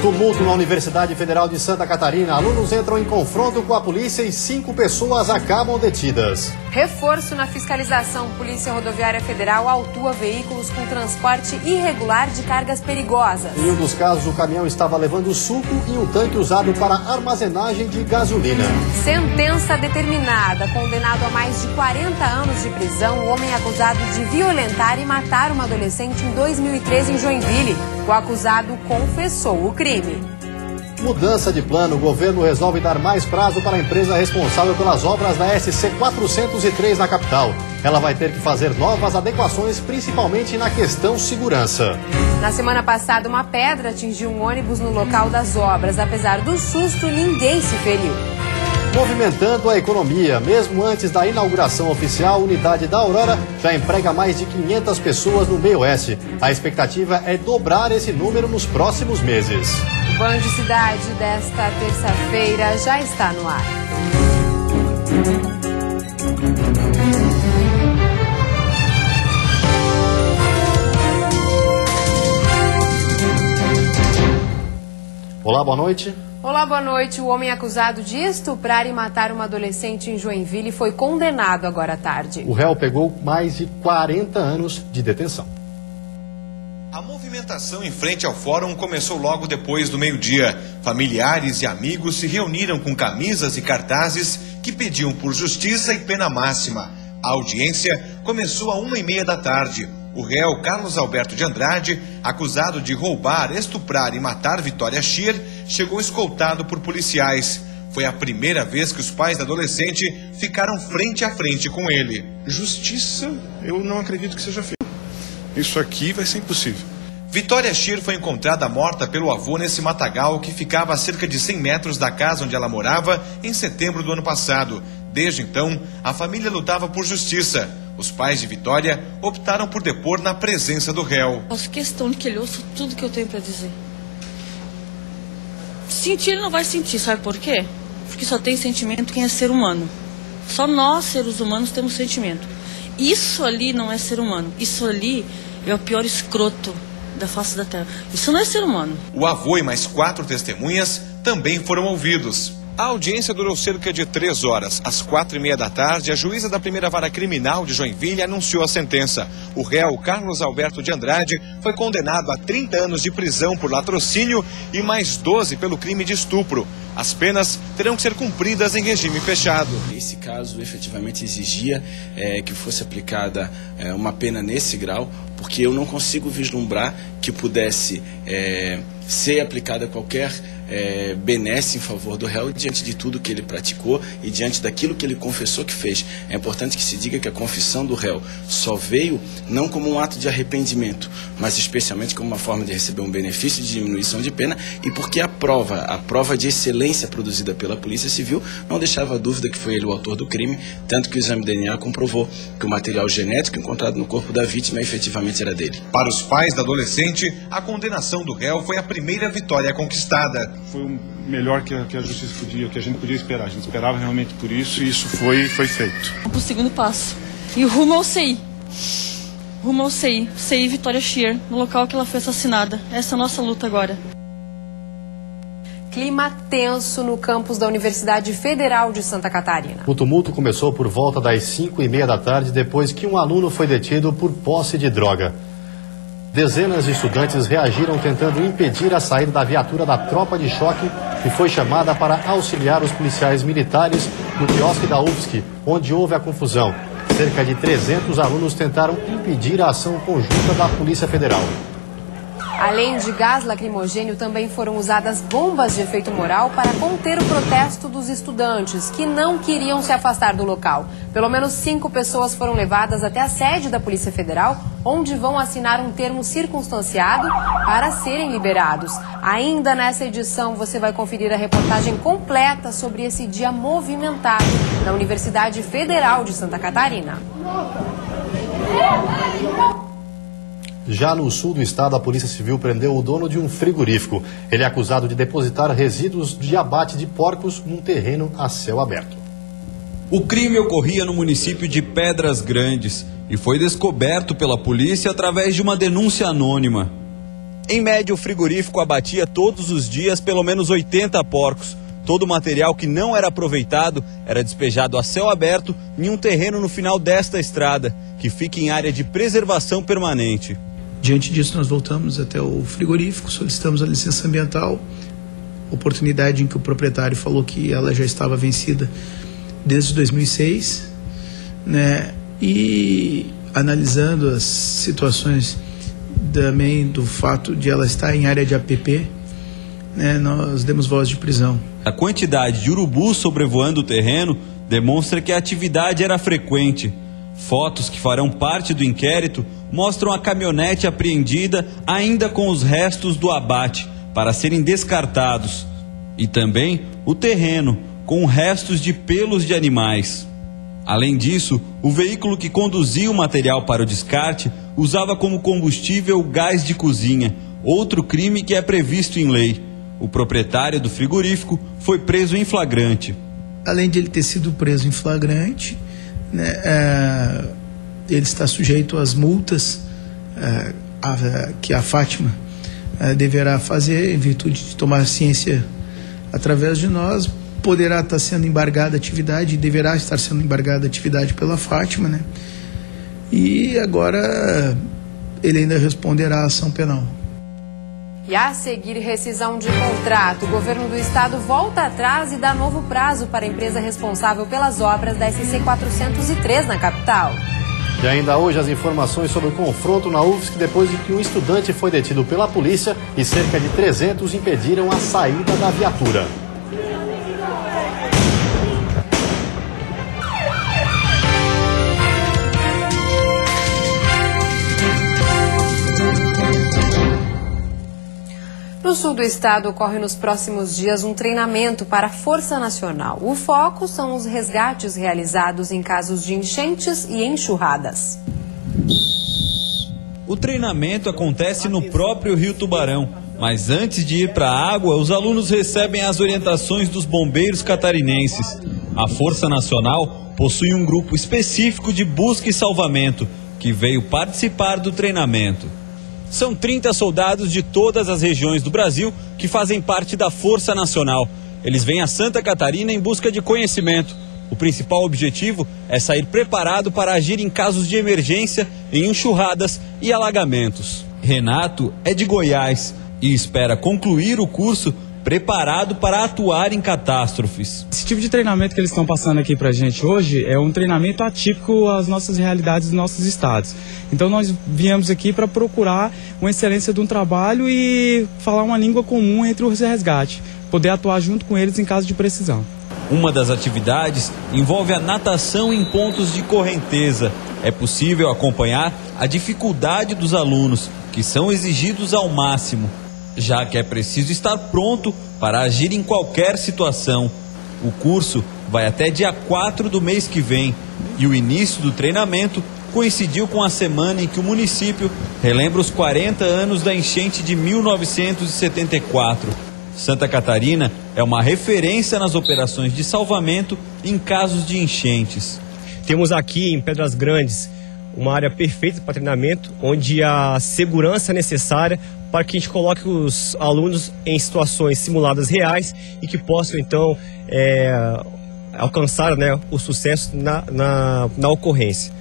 Tumulto na Universidade Federal de Santa Catarina. Alunos entram em confronto com a polícia e 5 pessoas acabam detidas. Reforço na fiscalização. Polícia Rodoviária Federal autua veículos com transporte irregular de cargas perigosas. Em um dos casos, o caminhão estava levando suco e um tanque usado para armazenagem de gasolina. Sentença determinada. Condenado a mais de 40 anos de prisão, o homem acusado de violentar e matar uma adolescente em 2013 em Joinville. O acusado confessou o crime. Mudança de plano. O governo resolve dar mais prazo para a empresa responsável pelas obras da SC 403 na capital. Ela vai ter que fazer novas adequações, principalmente na questão segurança. Na semana passada, uma pedra atingiu um ônibus no local das obras. Apesar do susto, ninguém se feriu. Movimentando a economia. Mesmo antes da inauguração oficial, a unidade da Aurora já emprega mais de 500 pessoas no meio-oeste. A expectativa é dobrar esse número nos próximos meses. O Band Cidade desta terça-feira já está no ar. Olá, boa noite. Olá, boa noite. O homem acusado de estuprar e matar uma adolescente em Joinville foi condenado agora à tarde. O réu pegou mais de 40 anos de detenção. A movimentação em frente ao fórum começou logo depois do meio-dia. Familiares e amigos se reuniram com camisas e cartazes que pediam por justiça e pena máxima. A audiência começou às 1h30 da tarde. O réu Carlos Alberto de Andrade, acusado de roubar, estuprar e matar Vitória Scheer, chegou escoltado por policiais. Foi a primeira vez que os pais da adolescente ficaram frente a frente com ele. Justiça, eu não acredito que seja feito. Isso aqui vai ser impossível. Vitória Scheer foi encontrada morta pelo avô nesse matagal que ficava a cerca de 100 metros da casa onde ela morava em setembro do ano passado. Desde então, a família lutava por justiça. Os pais de Vitória optaram por depor na presença do réu. Faço questão de que ele ouça tudo que eu tenho para dizer. Sentir ele não vai sentir, sabe por quê? Porque só tem sentimento quem é ser humano. Só nós, seres humanos, temos sentimento. Isso ali não é ser humano. Isso ali é o pior escroto da face da terra. Isso não é ser humano. O avô e mais 4 testemunhas também foram ouvidos. A audiência durou cerca de 3 horas. Às 4h30 da tarde, a juíza da primeira vara criminal de Joinville anunciou a sentença. O réu Carlos Alberto de Andrade foi condenado a 30 anos de prisão por latrocínio e mais 12 pelo crime de estupro. As penas terão que ser cumpridas em regime fechado. Esse caso efetivamente exigia que fosse aplicada uma pena nesse grau, porque eu não consigo vislumbrar que pudesse ser aplicada qualquer benesse em favor do réu diante de tudo que ele praticou e diante daquilo que ele confessou que fez. É importante que se diga que a confissão do réu só veio não como um ato de arrependimento, mas especialmente como uma forma de receber um benefício de diminuição de pena e porque a prova de excelência produzida pela Polícia Civil não deixava dúvida que foi ele o autor do crime, tanto que o exame de DNA comprovou que o material genético encontrado no corpo da vítima efetivamente era dele. Para os pais da adolescente, a condenação do réu foi a primeira vitória conquistada. Foi o melhor que a justiça podia, que a gente podia esperar. A gente esperava realmente por isso e isso foi feito. Vamos pro segundo passo. E rumo ao CI. Rumo ao CI. CI Vitória Scheer, no local que ela foi assassinada. Essa é a nossa luta agora. Clima tenso no campus da Universidade Federal de Santa Catarina. O tumulto começou por volta das 5h30 da tarde, depois que um aluno foi detido por posse de droga. Dezenas de estudantes reagiram tentando impedir a saída da viatura da tropa de choque que foi chamada para auxiliar os policiais militares no quiosque da UFSC, onde houve a confusão. Cerca de 300 alunos tentaram impedir a ação conjunta da Polícia Federal. Além de gás lacrimogênio, também foram usadas bombas de efeito moral para conter o protesto dos estudantes, que não queriam se afastar do local. Pelo menos 5 pessoas foram levadas até a sede da Polícia Federal, onde vão assinar um termo circunstanciado para serem liberados. Ainda nessa edição, você vai conferir a reportagem completa sobre esse dia movimentado na Universidade Federal de Santa Catarina. Já no sul do estado, a Polícia Civil prendeu o dono de um frigorífico. Ele é acusado de depositar resíduos de abate de porcos num terreno a céu aberto. O crime ocorria no município de Pedras Grandes e foi descoberto pela polícia através de uma denúncia anônima. Em média, o frigorífico abatia todos os dias pelo menos 80 porcos. Todo o material que não era aproveitado era despejado a céu aberto em um terreno no final desta estrada, que fica em área de preservação permanente. Diante disso, nós voltamos até o frigorífico, solicitamos a licença ambiental, oportunidade em que o proprietário falou que ela já estava vencida desde 2006, né? E analisando as situações também do fato de ela estar em área de APP, né, nós demos voz de prisão. A quantidade de urubus sobrevoando o terreno demonstra que a atividade era frequente. Fotos que farão parte do inquérito mostram a caminhonete apreendida ainda com os restos do abate para serem descartados. E também o terreno com restos de pelos de animais. Além disso, o veículo que conduzia o material para o descarte usava como combustível gás de cozinha, outro crime que é previsto em lei. O proprietário do frigorífico foi preso em flagrante. Além de ele ter sido preso em flagrante, né, ele está sujeito às multas que a Fátima deverá fazer em virtude de tomar ciência através de nós. Poderá estar sendo embargada a atividade, deverá estar sendo embargada a atividade pela Fátima, né? E agora ele ainda responderá à ação penal. E a seguir rescisão de contrato, o governo do estado volta atrás e dá novo prazo para a empresa responsável pelas obras da SC 403 na capital. E ainda hoje as informações sobre o confronto na UFSC depois de que um estudante foi detido pela polícia e cerca de 300 impediram a saída da viatura. No sul do estado ocorre nos próximos dias um treinamento para a Força Nacional. O foco são os resgates realizados em casos de enchentes e enxurradas. O treinamento acontece no próprio Rio Tubarão, mas antes de ir para a água, os alunos recebem as orientações dos bombeiros catarinenses. A Força Nacional possui um grupo específico de busca e salvamento, que veio participar do treinamento. São 30 soldados de todas as regiões do Brasil que fazem parte da Força Nacional. Eles vêm a Santa Catarina em busca de conhecimento. O principal objetivo é sair preparado para agir em casos de emergência, em enxurradas e alagamentos. Renato é de Goiás e espera concluir o curso preparado para atuar em catástrofes. Esse tipo de treinamento que eles estão passando aqui para a gente hoje é um treinamento atípico às nossas realidades dos nossos estados. Então nós viemos aqui para procurar uma excelência de um trabalho e falar uma língua comum entre os resgates, poder atuar junto com eles em caso de precisão. Uma das atividades envolve a natação em pontos de correnteza. É possível acompanhar a dificuldade dos alunos, que são exigidos ao máximo, já que é preciso estar pronto para agir em qualquer situação. O curso vai até dia 4 do mês que vem e o início do treinamento coincidiu com a semana em que o município relembra os 40 anos da enchente de 1974. Santa Catarina é uma referência nas operações de salvamento em casos de enchentes. Temos aqui em Pedras Grandes uma área perfeita para treinamento, onde a segurança é necessária para que a gente coloque os alunos em situações simuladas reais e que possam, então, alcançar, né, o sucesso na ocorrência.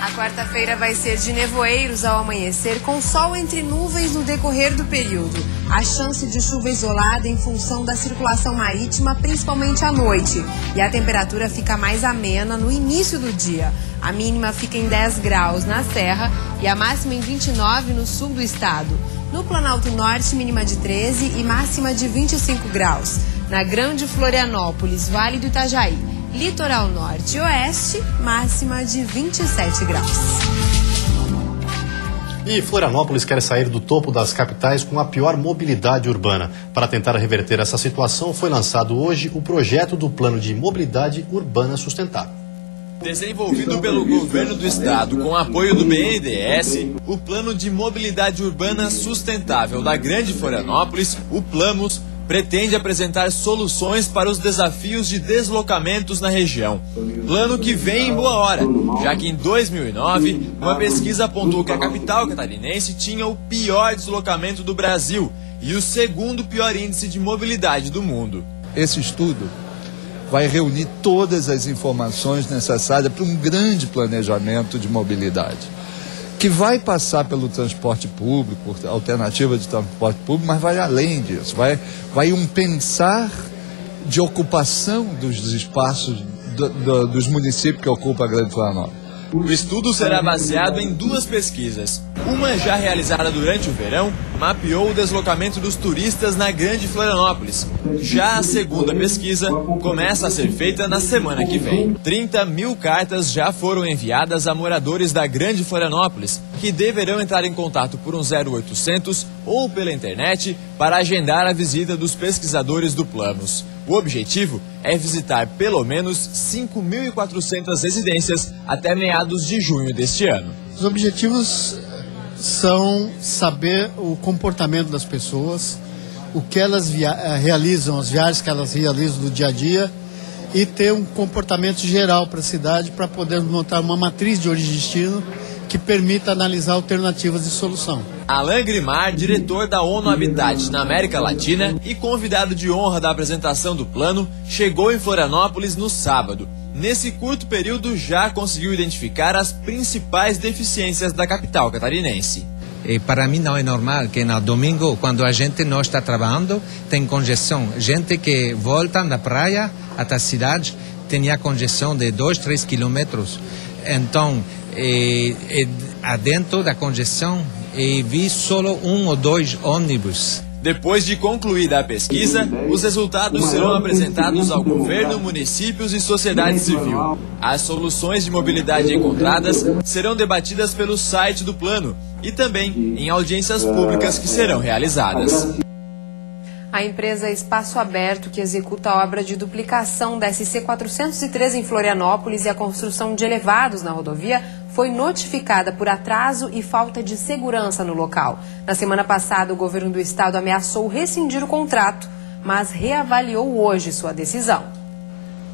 A quarta-feira vai ser de nevoeiros ao amanhecer, com sol entre nuvens no decorrer do período. A chance de chuva isolada em função da circulação marítima, principalmente à noite. E a temperatura fica mais amena no início do dia. A mínima fica em 10 graus na Serra e a máxima em 29 no sul do estado. No Planalto Norte, mínima de 13 e máxima de 25 graus. Na Grande Florianópolis, Vale do Itajaí, Litoral Norte e Oeste, máxima de 27 graus. E Florianópolis quer sair do topo das capitais com a pior mobilidade urbana. Para tentar reverter essa situação, foi lançado hoje o projeto do Plano de Mobilidade Urbana Sustentável. Desenvolvido pelo governo do estado com apoio do BNDES, o Plano de Mobilidade Urbana Sustentável da Grande Florianópolis, o PLAMUS, pretende apresentar soluções para os desafios de deslocamentos na região. Plano que vem em boa hora, já que em 2009, uma pesquisa apontou que a capital catarinense tinha o pior deslocamento do Brasil e o segundo pior índice de mobilidade do mundo. Esse estudo vai reunir todas as informações necessárias para um grande planejamento de mobilidade, que vai passar pelo transporte público, alternativa de transporte público, mas vai além disso, vai um pensar de ocupação dos espaços dos municípios que ocupam a Grande Florianópolis. O estudo será baseado em 2 pesquisas. Uma já realizada durante o verão, mapeou o deslocamento dos turistas na Grande Florianópolis. Já a segunda pesquisa começa a ser feita na semana que vem. 30 mil cartas já foram enviadas a moradores da Grande Florianópolis, que deverão entrar em contato por um 0800 ou pela internet para agendar a visita dos pesquisadores do Planos. O objetivo é visitar pelo menos 5.400 residências até meados de junho deste ano. Os objetivos são saber o comportamento das pessoas, o que elas realizam, as viagens que elas realizam no dia a dia e ter um comportamento geral para a cidade para podermos montar uma matriz de origem e destino que permita analisar alternativas de solução. Alain Grimard, diretor da ONU Habitat na América Latina e convidado de honra da apresentação do plano, chegou em Florianópolis no sábado. Nesse curto período já conseguiu identificar as principais deficiências da capital catarinense. E para mim não é normal que no domingo, quando a gente não está trabalhando, tem congestão. Gente que volta da praia até a cidade tinha congestão de 2-3 quilômetros. Então, dentro da congestão, vi só 1 ou 2 ônibus. Depois de concluída a pesquisa, os resultados serão apresentados ao governo, municípios e sociedade civil. As soluções de mobilidade encontradas serão debatidas pelo site do plano e também em audiências públicas que serão realizadas. A empresa Espaço Aberto, que executa a obra de duplicação da SC 403 em Florianópolis e a construção de elevados na rodovia, foi notificada por atraso e falta de segurança no local. Na semana passada, o governo do estado ameaçou rescindir o contrato, mas reavaliou hoje sua decisão.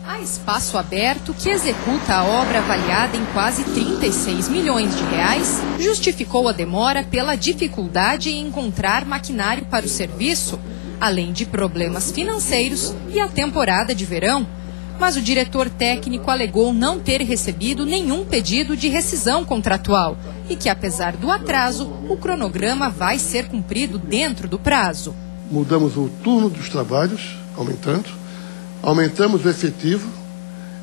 A Espaço Aberto, que executa a obra avaliada em quase 36 milhões de reais, justificou a demora pela dificuldade em encontrar maquinário para o serviço, além de problemas financeiros e a temporada de verão. Mas o diretor técnico alegou não ter recebido nenhum pedido de rescisão contratual e que, apesar do atraso, o cronograma vai ser cumprido dentro do prazo. Mudamos o turno dos trabalhos, aumentamos o efetivo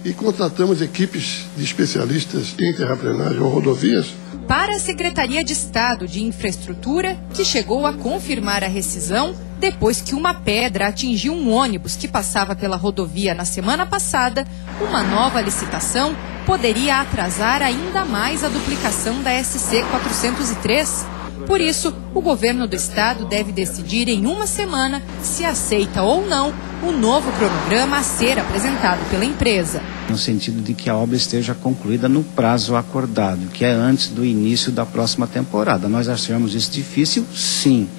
e contratamos equipes de especialistas em terraplenagem ou rodovias. Para a Secretaria de Estado de Infraestrutura, que chegou a confirmar a rescisão depois que uma pedra atingiu um ônibus que passava pela rodovia na semana passada, uma nova licitação poderia atrasar ainda mais a duplicação da SC 403. Por isso, o governo do estado deve decidir em uma semana se aceita ou não o novo cronograma a ser apresentado pela empresa. No sentido de que a obra esteja concluída no prazo acordado, que é antes do início da próxima temporada. Nós achamos isso difícil? Sim.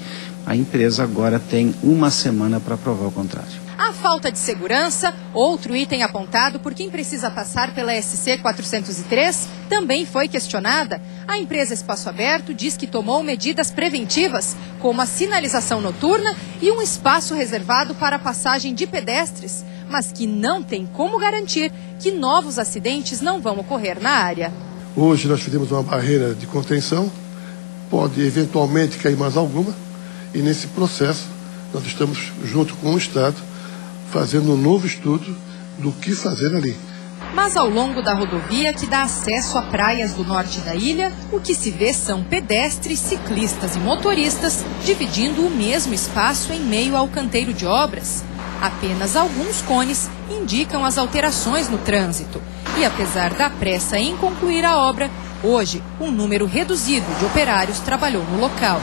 A empresa agora tem uma semana para provar o contrário. A falta de segurança, outro item apontado por quem precisa passar pela SC 403, também foi questionada. A empresa Espaço Aberto diz que tomou medidas preventivas, como a sinalização noturna e um espaço reservado para a passagem de pedestres, mas que não tem como garantir que novos acidentes não vão ocorrer na área. Hoje nós fizemos uma barreira de contenção, pode eventualmente cair mais alguma, e nesse processo nós estamos junto com o Estado fazendo um novo estudo do que fazer ali. Mas ao longo da rodovia que dá acesso a praias do norte da ilha, o que se vê são pedestres, ciclistas e motoristas dividindo o mesmo espaço em meio ao canteiro de obras. Apenas alguns cones indicam as alterações no trânsito. E apesar da pressa em concluir a obra, hoje um número reduzido de operários trabalhou no local.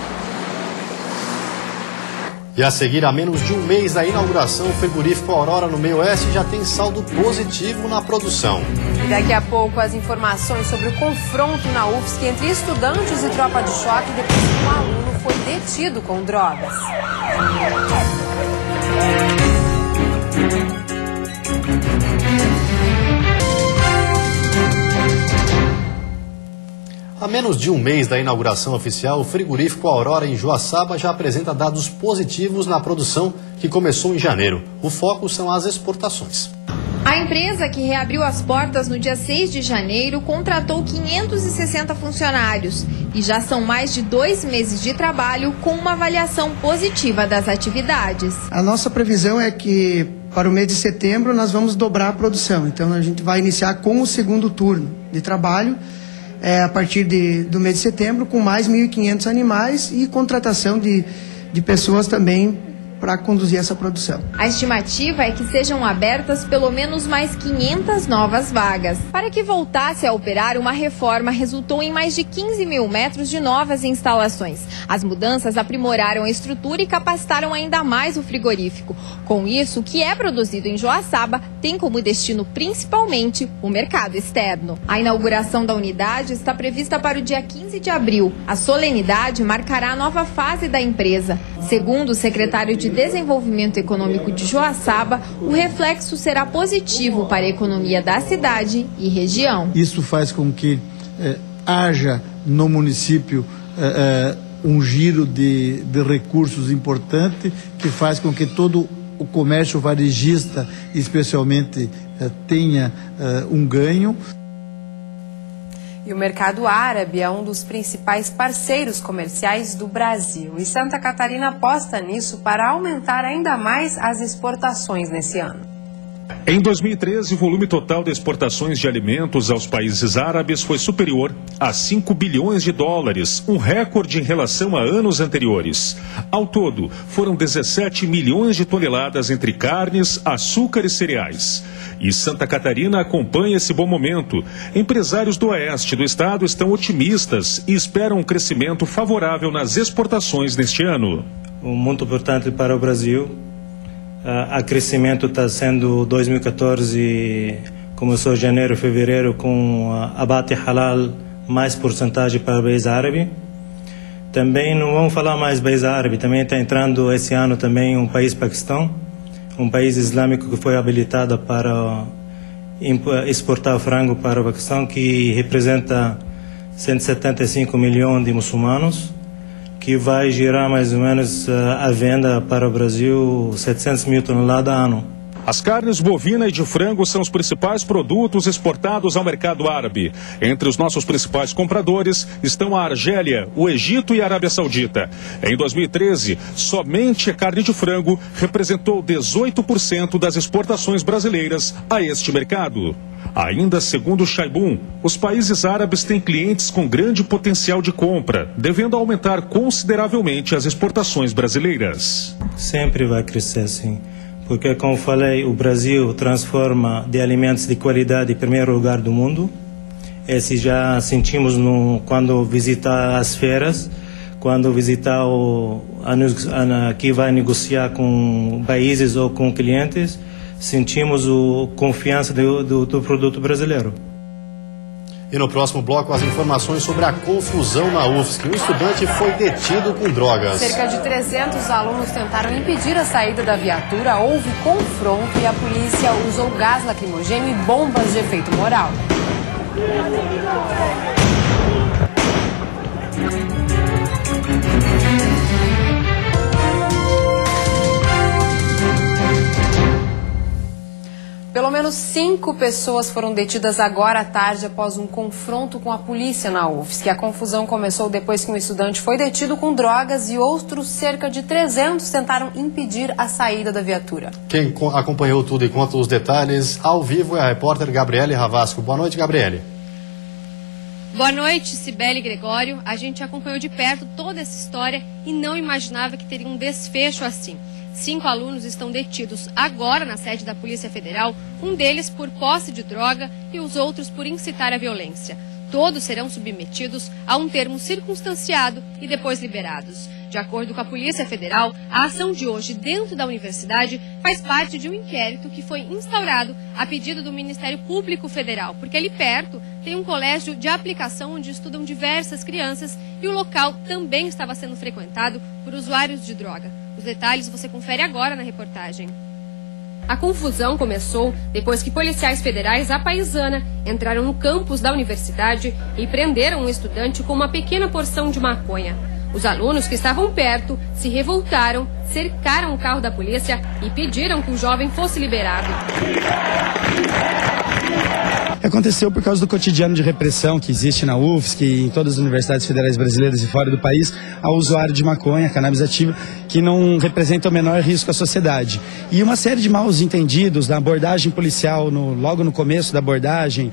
E a seguir, a menos de um mês da inauguração, o frigorífico Aurora no Meio Oeste já tem saldo positivo na produção. E daqui a pouco as informações sobre o confronto na UFSC entre estudantes e tropa de choque depois que um aluno foi detido com drogas. A menos de um mês da inauguração oficial, o frigorífico Aurora em Joaçaba já apresenta dados positivos na produção que começou em janeiro. O foco são as exportações. A empresa, que reabriu as portas no dia 6 de janeiro, contratou 560 funcionários e já são mais de 2 meses de trabalho com uma avaliação positiva das atividades. A nossa previsão é que para o mês de setembro nós vamos dobrar a produção, então a gente vai iniciar com o segundo turno de trabalho a partir do mês de setembro, com mais 1.500 animais e contratação de pessoas também para conduzir essa produção. A estimativa é que sejam abertas pelo menos mais 500 novas vagas. Para que voltasse a operar, uma reforma resultou em mais de 15 mil metros de novas instalações. As mudanças aprimoraram a estrutura e capacitaram ainda mais o frigorífico. Com isso, o que é produzido em Joaçaba tem como destino principalmente o mercado externo. A inauguração da unidade está prevista para o dia 15 de abril. A solenidade marcará a nova fase da empresa. Segundo o secretário de Desenvolvimento Econômico de Joaçaba, o reflexo será positivo para a economia da cidade e região. Isso faz com que haja no município um giro de recursos importante, que faz com que todo o comércio varejista, especialmente, tenha um ganho. E o mercado árabe é um dos principais parceiros comerciais do Brasil. E Santa Catarina aposta nisso para aumentar ainda mais as exportações nesse ano. Em 2013, o volume total de exportações de alimentos aos países árabes foi superior a 5 bilhões de dólares, um recorde em relação a anos anteriores. Ao todo, foram 17 milhões de toneladas entre carnes, açúcar e cereais. E Santa Catarina acompanha esse bom momento. Empresários do oeste do estado estão otimistas e esperam um crescimento favorável nas exportações neste ano. Muito importante para o Brasil. O crescimento está sendo 2014, começou janeiro, fevereiro, com abate halal, mais porcentagem para o país árabe. Também não vamos falar mais país árabe, também está entrando esse ano também um país Paquistão, um país islâmico que foi habilitado para exportar frango para o Paquistão, que representa 175 milhões de muçulmanos, que vai gerar mais ou menos a venda para o Brasil 700 mil toneladas ano. As carnes bovina e de frango são os principais produtos exportados ao mercado árabe. Entre os nossos principais compradores estão a Argélia, o Egito e a Arábia Saudita. Em 2013, somente a carne de frango representou 18% das exportações brasileiras a este mercado. Ainda segundo Shaibun, os países árabes têm clientes com grande potencial de compra, devendo aumentar consideravelmente as exportações brasileiras. Sempre vai crescer, sim. Porque, como falei, o Brasil transforma de alimentos de qualidade em primeiro lugar do mundo. Esse já sentimos quando visitar as feiras, quando visitar que vai negociar com países ou com clientes, sentimos a confiança do produto brasileiro. E no próximo bloco, as informações sobre a confusão na UFSC. Um estudante foi detido com drogas. Cerca de 300 alunos tentaram impedir a saída da viatura, houve confronto e a polícia usou gás lacrimogêneo e bombas de efeito moral. Pelo menos 5 pessoas foram detidas agora à tarde após um confronto com a polícia na UFSC. A confusão começou depois que um estudante foi detido com drogas e outros cerca de 300 tentaram impedir a saída da viatura. Quem acompanhou tudo e conta os detalhes ao vivo é a repórter Gabriele Ravasco. Boa noite, Gabriele. Boa noite, Cibele e Gregório. A gente acompanhou de perto toda essa história e não imaginava que teria um desfecho assim. 5 alunos estão detidos agora na sede da Polícia Federal, um deles por posse de droga e os outros por incitar a violência. Todos serão submetidos a um termo circunstanciado e depois liberados. De acordo com a Polícia Federal, a ação de hoje dentro da universidade faz parte de um inquérito que foi instaurado a pedido do Ministério Público Federal, porque ali perto tem um colégio de aplicação onde estudam diversas crianças e o local também estava sendo frequentado por usuários de droga. Os detalhes você confere agora na reportagem. A confusão começou depois que policiais federais à paisana entraram no campus da universidade e prenderam um estudante com uma pequena porção de maconha. Os alunos que estavam perto se revoltaram, cercaram o carro da polícia e pediram que o jovem fosse liberado. Aconteceu por causa do cotidiano de repressão que existe na UFSC e em todas as universidades federais brasileiras e fora do país ao usuário de maconha, cannabis ativa, que não representa o menor risco à sociedade. E uma série de maus entendidos da abordagem policial logo no começo da abordagem,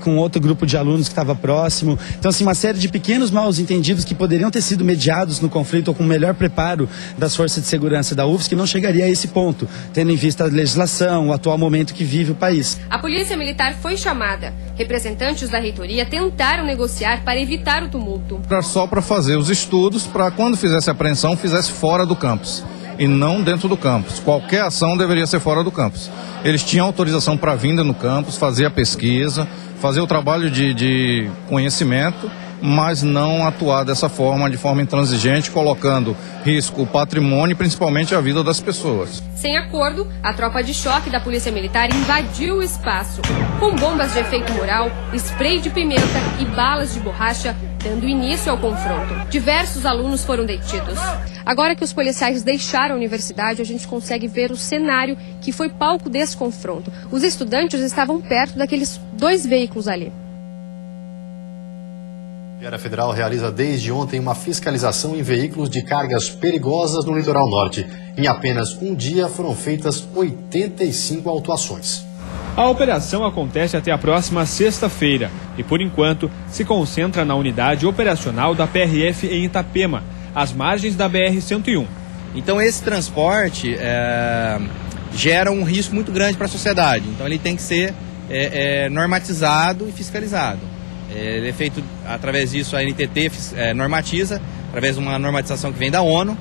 com outro grupo de alunos que estava próximo. Então, assim, uma série de pequenos maus entendidos que poderiam ter sido mediados no conflito ou com o melhor preparo das forças de segurança da UFSC, que não chegaria a esse ponto, tendo em vista a legislação, o atual momento que vive o país. A polícia militar foi chamada. Representantes da reitoria tentaram negociar para evitar o tumulto. Era só para fazer os estudos, para quando fizesse a apreensão, fizesse fora do campus e não dentro do campus. Qualquer ação deveria ser fora do campus. Eles tinham autorização para vinda no campus, fazer a pesquisa, fazer o trabalho de conhecimento, mas não atuar dessa forma, de forma intransigente, colocando risco o patrimônio e principalmente a vida das pessoas. Sem acordo, a tropa de choque da Polícia Militar invadiu o espaço, com bombas de efeito moral, spray de pimenta e balas de borracha, dando início ao confronto. Diversos alunos foram detidos. Agora que os policiais deixaram a universidade, a gente consegue ver o cenário que foi palco desse confronto. Os estudantes estavam perto daqueles 2 veículos ali. A Rodoviária Federal realiza desde ontem uma fiscalização em veículos de cargas perigosas no litoral norte. Em apenas um dia foram feitas 85 autuações. A operação acontece até a próxima sexta-feira e, por enquanto, se concentra na unidade operacional da PRF em Itapema, às margens da BR-101. Então, esse transporte gera um risco muito grande para a sociedade. Então, ele tem que ser normatizado e fiscalizado. Ele é feito, através disso, a NTT normatiza, através de uma normatização que vem da ONU,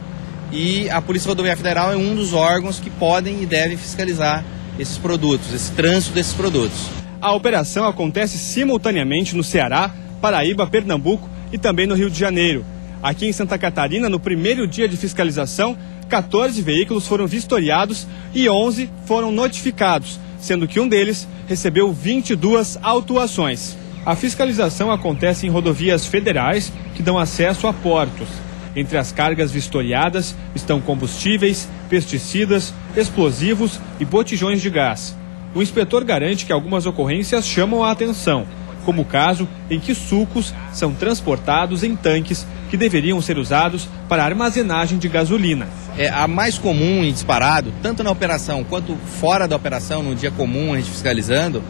e a Polícia Rodoviária Federal é um dos órgãos que podem e devem fiscalizar esses produtos, esse trânsito desses produtos. A operação acontece simultaneamente no Ceará, Paraíba, Pernambuco e também no Rio de Janeiro. Aqui em Santa Catarina, no primeiro dia de fiscalização, 14 veículos foram vistoriados e 11 foram notificados, sendo que um deles recebeu 22 autuações. A fiscalização acontece em rodovias federais que dão acesso a portos. Entre as cargas vistoriadas estão combustíveis, pesticidas, explosivos e botijões de gás. O inspetor garante que algumas ocorrências chamam a atenção, como o caso em que sucos são transportados em tanques que deveriam ser usados para armazenagem de gasolina. A mais comum e disparado, tanto na operação quanto fora da operação, no dia comum, a gente fiscalizando,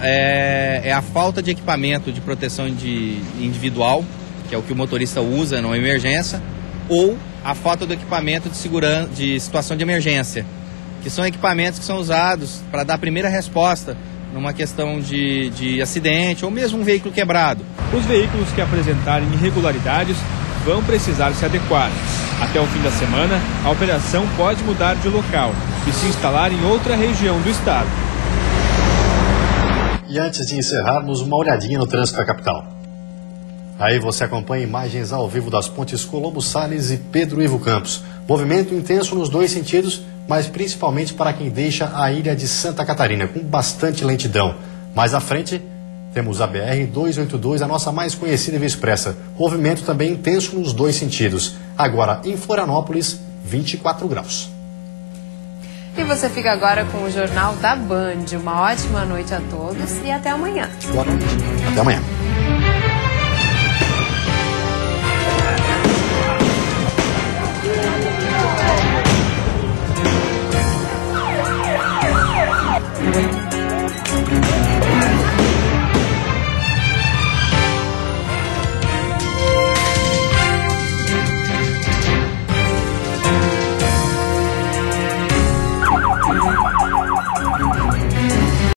é a falta de equipamento de proteção individual, que é o que o motorista usa numa emergência, ou a falta do equipamento de segurança de situação de emergência, que são equipamentos que são usados para dar a primeira resposta numa questão de acidente ou mesmo um veículo quebrado. Os veículos que apresentarem irregularidades vão precisar se adequar. Até o fim da semana, a operação pode mudar de local e se instalar em outra região do estado. E antes de encerrarmos, uma olhadinha no trânsito da capital. Aí você acompanha imagens ao vivo das pontes Colombo Salles e Pedro Ivo Campos. Movimento intenso nos dois sentidos, mas principalmente para quem deixa a ilha de Santa Catarina, com bastante lentidão. Mais à frente, temos a BR-282, a nossa mais conhecida e via expressa. Movimento também intenso nos dois sentidos. Agora, em Florianópolis, 24 graus. E você fica agora com o Jornal da Band. Uma ótima noite a todos e até amanhã. Boa noite. Até amanhã.